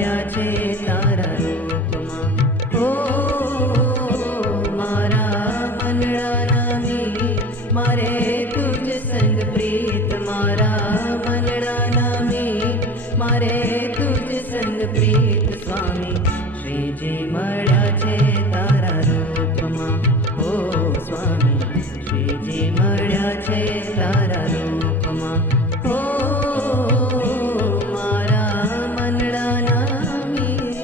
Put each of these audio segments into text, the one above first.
મળ્યા છે તારા રૂપમાં. ઓ મારા મનડાના મીત, મારે તુજ સંગ પ્રીત. મારા મનડાના મીત, મારે તુજ સંગ પ્રીત. સ્વામી શ્રીજી મળ્યા છે તારા રૂપમાં. ઓ સ્વામી શ્રીજી મળ્યા છે તારા રૂપમાં. ઓ મારા મનડાના મીત.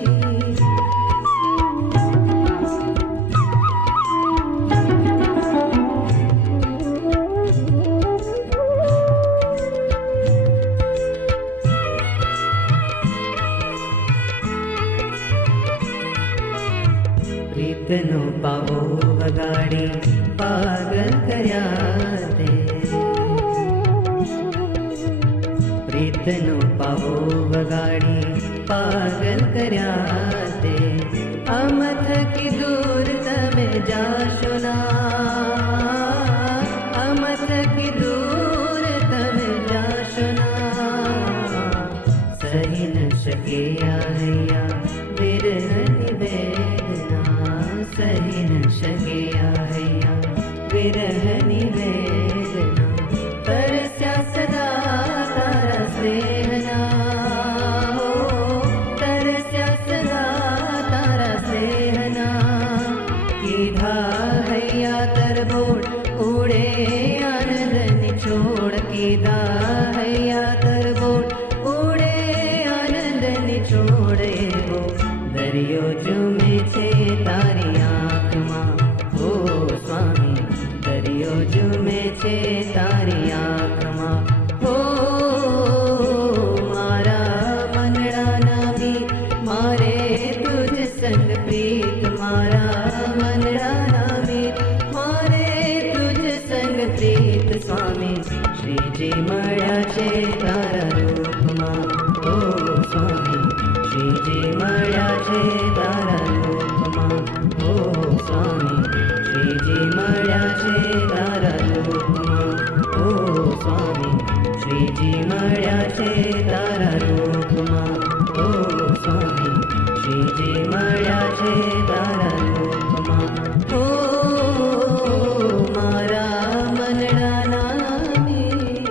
પ્રીતનો પાવો વગાડી પાગલ કર્યા તે. પ્રીતનો પાવો વગાડી પાગલ કર્યા તે. અમથકી દૂર તમે જાશો ના, અમથકી દૂર તમે જાશો ના. સહી ન શકે આહૈયા વિરહની વેદના. સહી ન શકે આહૈયા વિરહની વેદના. તરસ્યા સદા તારા સ્નેહના. હો તરસ્યા સદા તારા સ્નેહના. કીધા હૈયા તરબોળ ઉડે આનંદની છોડ. કીધા હૈયા તરબોળ ઉડે આનંદની છોડ. એવો દરિયો ઝૂમે છે તારી આંખમાં. ઓ સ્વામી દરિયો ઝૂમે છે તારી આંખમાં. ઓ મારા મનડાના મીત, મારે તુજ સંગ પ્રીત. મારા મનડાના મીત, મારે તુજ સંગ પ્રીત. સ્વામી શ્રીજી મળ્યા છે તારા રૂપમાં. ઓ સ્વામી શ્રીજી મળ્યા છે તારા રૂપમાં. ઓ સ્વામી શ્રીજી મળ્યા છે તારા રૂપમાં. ઓ સ્વામી શ્રીજી મળ્યા છે તારા રૂપમાં. ઓ સ્વામી શ્રીજી મળ્યા છે તારા રૂપમાં. ઓ મારા મનડાના મીત.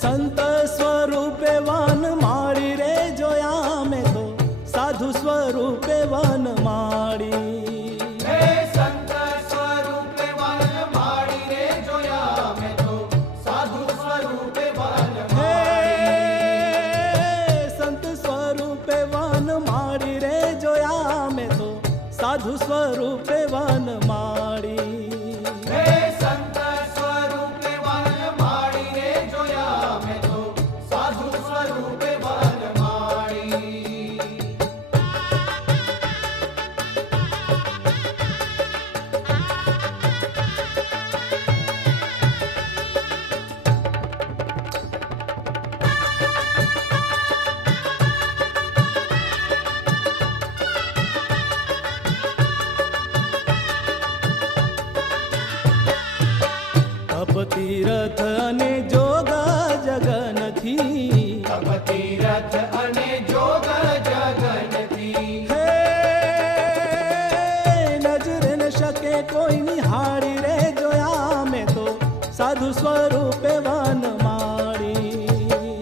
સંત સ્વરૂપે વન માળી રે જોયા મેં તો, સાધુ સ્વરૂપે વન માળી. હે સંત સ્વરૂપે વન માળી રે જોયા મેં તો, સાધુ સ્વરૂપે વન હે માળી. સંત સ્વરૂપે વન માળી રે જોયા મેં તો, સાધુ સ્વરૂપે વન માળી. હે સંત સ્વરૂપે વન માળી રે જોયા મેં તો, સાધુ સ્વરૂપે વન માળી. તપ તીરથ અને જોગ જગનથી. તપ તીરથ અને જોગ જગનથી. હે નજરે ન શકે કોઈ નિહાળી રે જોયા મેં તો, સાધુ સ્વરૂપે વન માળી.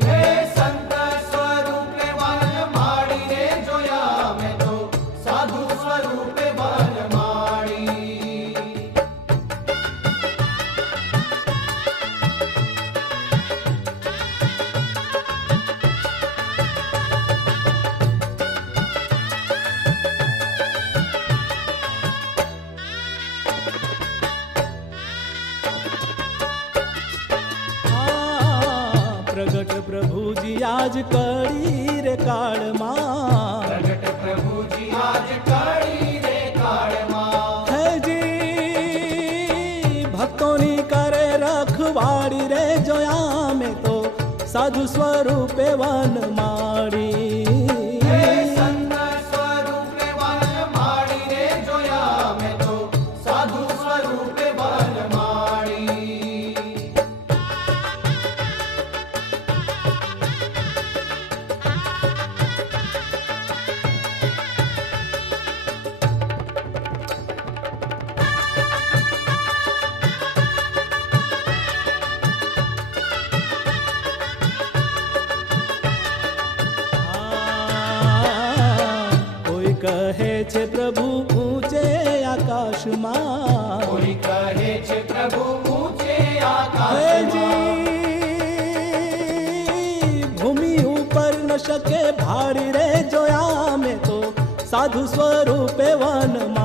હે સંત સ્વરૂપે વન માળી રે જોયા મેં તો, સાધુ સ્વરૂપે વન માળી. પ્રગટ પ્રભુજી આજ કળી રે કાળમાં પ્રગટ પ્રભુજી આજ કળી રે કાળમાં હેજી ભક્તોની કરે રખવાડી રે જોયા મેં તો સાધુ સ્વરૂપે વન માડી હે સંત સ્વરૂપે વન માડી રે જોયા મેં તો સાધુ સ્વરૂપે વન માડી કોઈ કહે છે પ્રભુ ઊંચે આકાશમાં કોઈ કહે છે પ્રભુ ઊંચે આકાશમાં હેજી ભૂમિ ઉપર ન શકે ભારી રે જોયા મેં તો સાધુ સ્વરૂપે વનમાં